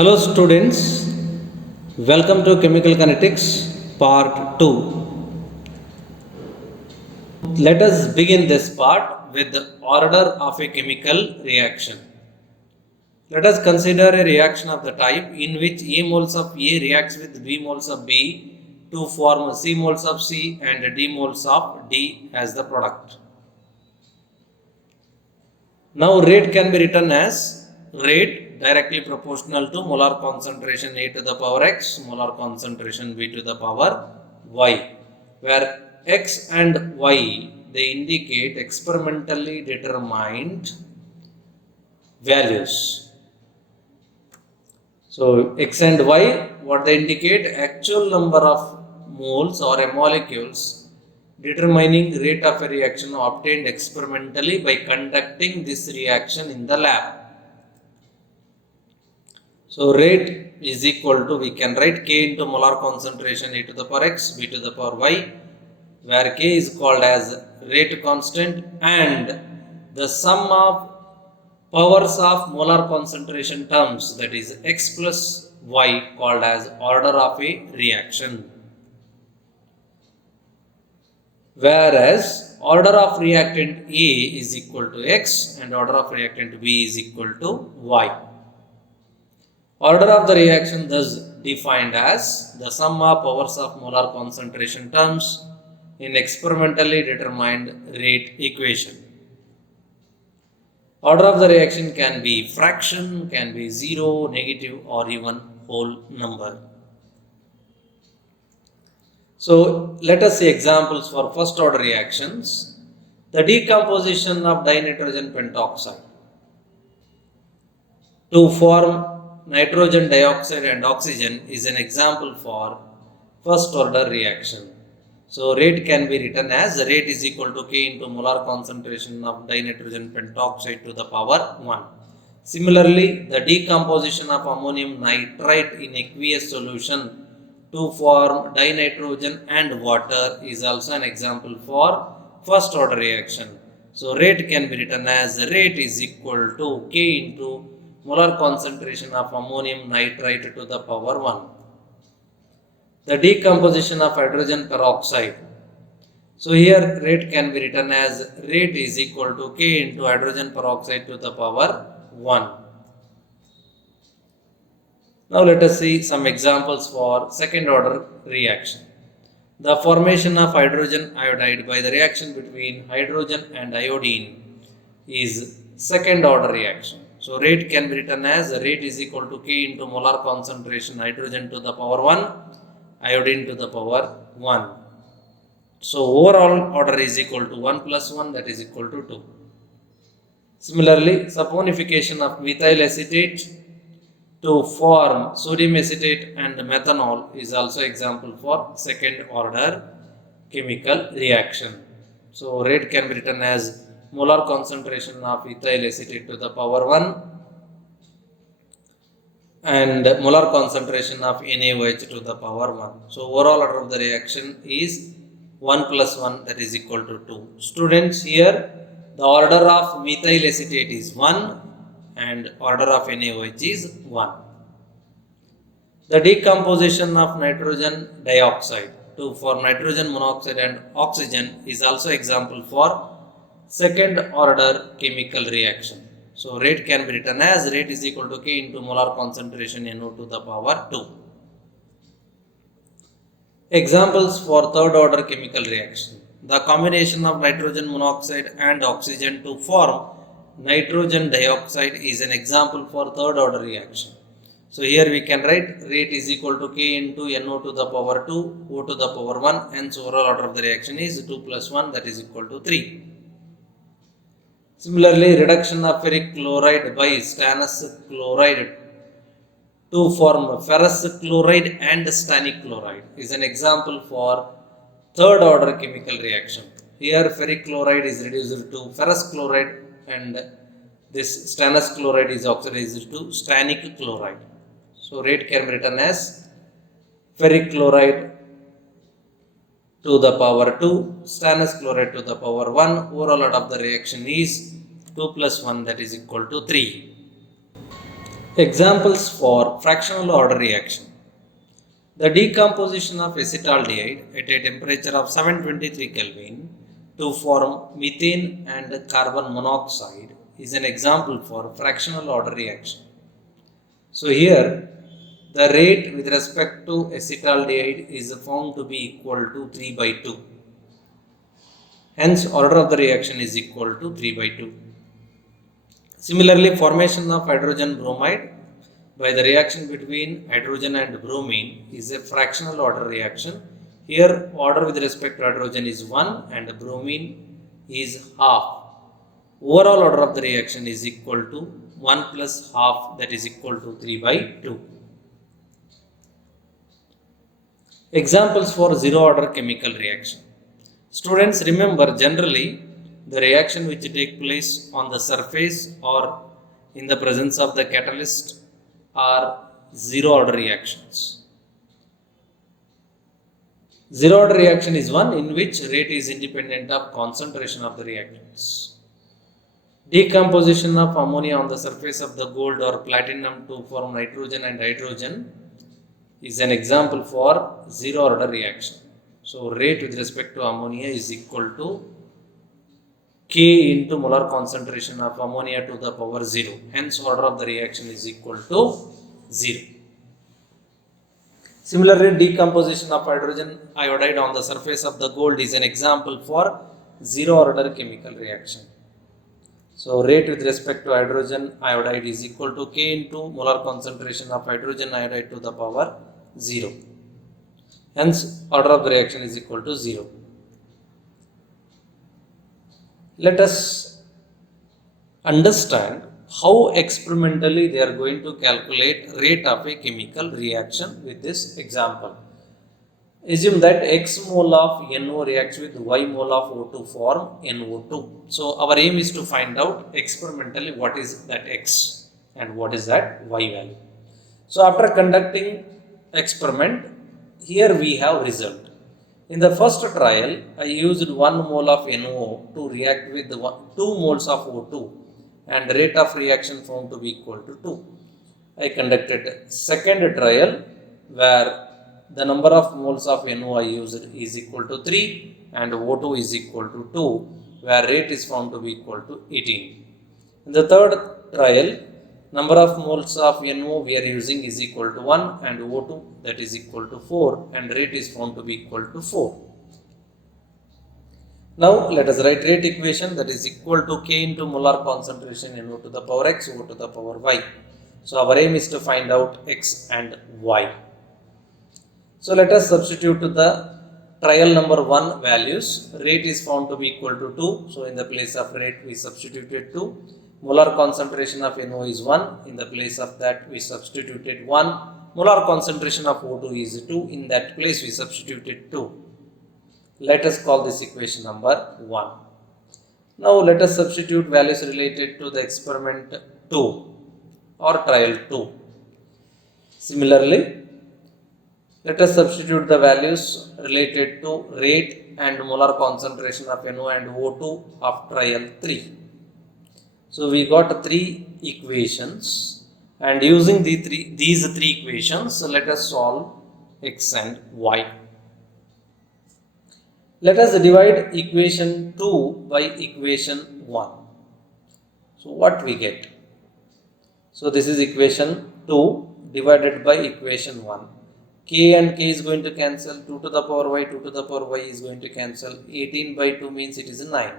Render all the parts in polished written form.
Hello students, welcome to Chemical Kinetics Part 2. Let us begin this part with the order of a chemical reaction. Let us consider a reaction of the type in which A moles of A reacts with B moles of B to form C moles of C and D moles of D as the product. Now rate can be written as rate directly proportional to molar concentration A to the power x, molar concentration B to the power y, where x and y they indicate experimentally determined values. So x and y, what they indicate actual number of moles or molecules determining rate of a reaction obtained experimentally by conducting this reaction in the lab. So rate is equal to, we can write K into molar concentration A to the power x, B to the power y, where K is called as rate constant and the sum of powers of molar concentration terms, that is x plus y, called as order of a reaction. Whereas order of reactant A is equal to x and order of reactant B is equal to y. Order of the reaction thus defined as the sum of powers of molar concentration terms in experimentally determined rate equation. Order of the reaction can be fraction, can be 0, negative, or even whole number. So let us see examples for first order reactions. The decomposition of dinitrogen pentoxide to form nitrogen dioxide and oxygen is an example for first order reaction. So rate can be written as rate is equal to K into molar concentration of dinitrogen pentoxide to the power 1. Similarly, the decomposition of ammonium nitrite in aqueous solution to form dinitrogen and water is also an example for first order reaction. So rate can be written as rate is equal to K into molar concentration of ammonium nitrite to the power 1. The decomposition of hydrogen peroxide. So here rate can be written as rate is equal to K into hydrogen peroxide to the power 1. Now let us see some examples for second order reaction. The formation of hydrogen iodide by the reaction between hydrogen and iodine is second order reaction. So rate can be written as rate is equal to K into molar concentration hydrogen to the power 1, iodine to the power 1. So overall order is equal to 1 plus 1, that is equal to 2. Similarly, saponification of methyl acetate to form sodium acetate and methanol is also example for second order chemical reaction. So rate can be written as molar concentration of ethyl acetate to the power 1 and molar concentration of NaOH to the power 1. So overall order of the reaction is 1 plus 1, that is equal to 2. Students, here the order of methyl acetate is 1 and order of NaOH is 1. The decomposition of nitrogen dioxide to form nitrogen monoxide and oxygen is also example for second order chemical reaction. So rate can be written as rate is equal to K into molar concentration NO to the power 2. Examples for third order chemical reaction. The combination of nitrogen monoxide and oxygen to form nitrogen dioxide is an example for third order reaction. So here we can write rate is equal to K into NO to the power 2, O to the power 1, and so overall order of the reaction is 2 plus 1, that is equal to 3. Similarly, reduction of ferric chloride by stannous chloride to form ferrous chloride and stannic chloride is an example for third order chemical reaction. Here ferric chloride is reduced to ferrous chloride and this stannous chloride is oxidized to stannic chloride. So rate can be written as ferric chloride to the power 2, stannous chloride to the power 1. Overall order of the reaction is 2 plus 1, that is equal to 3. Examples for fractional order reaction. The decomposition of acetaldehyde at a temperature of 723 Kelvin to form methane and carbon monoxide is an example for fractional order reaction. So here the rate with respect to acetaldehyde is found to be equal to 3 by 2. Hence order of the reaction is equal to 3 by 2. Similarly, formation of hydrogen bromide by the reaction between hydrogen and bromine is a fractional order reaction. Here order with respect to hydrogen is 1 and bromine is half. Overall order of the reaction is equal to 1 plus half, that is equal to 3 by 2. Examples for zero order chemical reaction. Students, remember, generally the reaction which take place on the surface or in the presence of the catalyst are zero order reactions. Zero order reaction is one in which rate is independent of concentration of the reactants. Decomposition of ammonia on the surface of the gold or platinum to form nitrogen and hydrogen is an example for zero order reaction. So rate with respect to ammonia is equal to K into molar concentration of ammonia to the power 0. Hence order of the reaction is equal to 0. Similarly, decomposition of hydrogen iodide on the surface of the gold is an example for zero order chemical reaction. So rate with respect to hydrogen iodide is equal to K into molar concentration of hydrogen iodide to the power 0. Hence order of the reaction is equal to 0. Let us understand how experimentally they are going to calculate rate of a chemical reaction with this example. Assume that X mole of NO reacts with Y mole of O2 form NO2. So our aim is to find out experimentally what is that X and what is that Y value. So after conducting experiment, here we have result. In the first trial, I used 1 mole of NO to react with 2 moles of O2 and rate of reaction found to be equal to 2. I conducted second trial where the number of moles of NO I used is equal to 3 and O2 is equal to 2, where rate is found to be equal to 18. In the third trial, number of moles of NO we are using is equal to 1 and O2 that is equal to 4 and rate is found to be equal to 4. Now let us write rate equation, that is equal to K into molar concentration NO to the power X, O to the power Y. So our aim is to find out X and Y. So let us substitute to the trial number 1 values. Rate is found to be equal to 2. So in the place of rate we substituted 2. Molar concentration of NO is 1. In the place of that we substituted 1. Molar concentration of O2 is 2. In that place we substituted 2. Let us call this equation number 1. Now let us substitute values related to the experiment 2 or trial 2. Similarly, let us substitute the values related to rate and molar concentration of NO and O2 of trial 3. So we got 3 equations, and using these three equations, let us solve X and Y. Let us divide equation 2 by equation 1. So what we get? So this is equation 2 divided by equation 1. K and K is going to cancel, 2 to the power Y, 2 to the power Y is going to cancel, 18 by 2 means it is 9.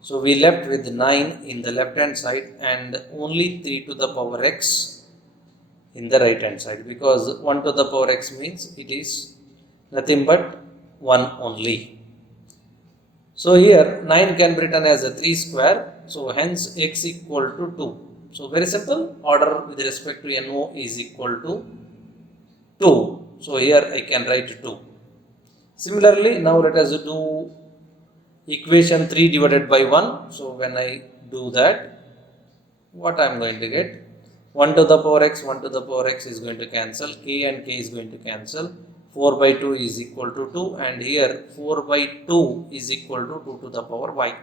So we left with 9 in the left hand side and only 3 to the power X in the right hand side, because 1 to the power X means it is nothing but 1 only. So here 9 can be written as a 3 square, so hence X equal to 2. So very simple, order with respect to NO is equal to 2. So here I can write 2. Similarly, now let us do equation 3 divided by 1. So when I do that, what I am going to get? 1 to the power x, 1 to the power x is going to cancel, k and k is going to cancel, 4 by 2 is equal to 2, and here 4 by 2 is equal to 2 to the power y.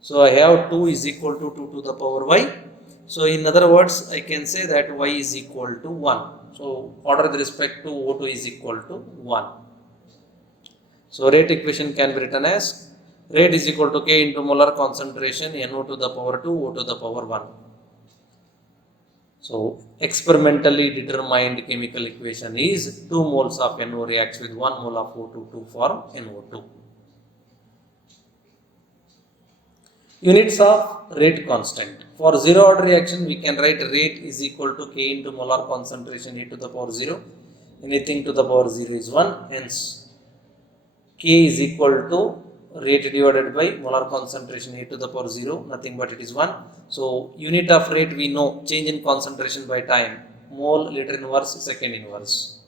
So I have 2 is equal to 2 to the power y. So in other words, I can say that y is equal to 1. So order with respect to O2 is equal to 1. So rate equation can be written as rate is equal to K into molar concentration NO to the power 2, O to the power 1. So experimentally determined chemical equation is 2 moles of NO reacts with 1 mole of O2 to form NO2. Units of rate constant. For zero order reaction, we can write rate is equal to K into molar concentration e to the power 0. Anything to the power 0 is 1. Hence, K is equal to rate divided by molar concentration e to the power 0. Nothing but it is 1. So, unit of rate we know change in concentration by time. Mole, liter inverse, second inverse.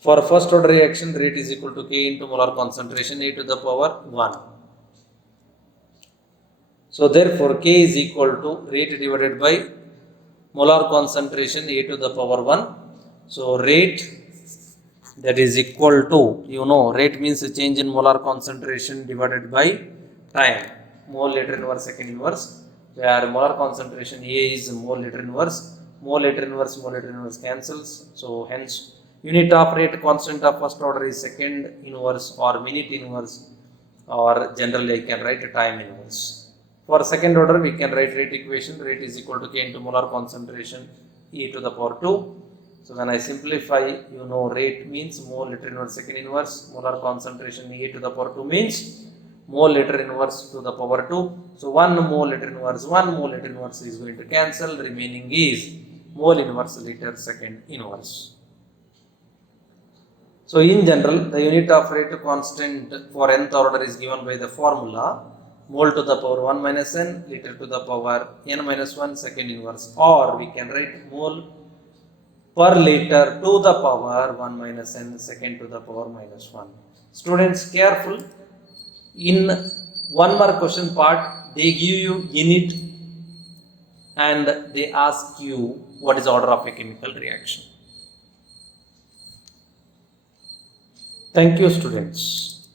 For first order reaction, rate is equal to K into molar concentration e to the power 1. So therefore, K is equal to rate divided by molar concentration e to the power 1. So rate that is equal to, rate means change in molar concentration divided by time. Mole, liter inverse, second inverse. Where molar concentration A is mole, liter inverse. Mole, liter inverse cancels. So hence, unit of rate constant of first order is second inverse or minute inverse, or generally I can write time inverse. For second order, we can write rate equation. Rate is equal to K into molar concentration e to the power 2. So when I simplify, rate means mole, liter inverse, second inverse. Molar concentration e to the power 2 means mole, liter inverse to the power 2. So 1 mole, liter inverse, 1 mole, liter inverse is going to cancel. Remaining is mole inverse, liter second inverse. So in general, the unit of rate constant for nth order is given by the formula mole to the power 1 minus n, liter to the power n minus 1, second inverse, or we can write mole per liter to the power 1 minus n, second to the power minus 1. Students, careful. In one more question part, they give you unit and they ask you what is order of a chemical reaction. Thank you, students.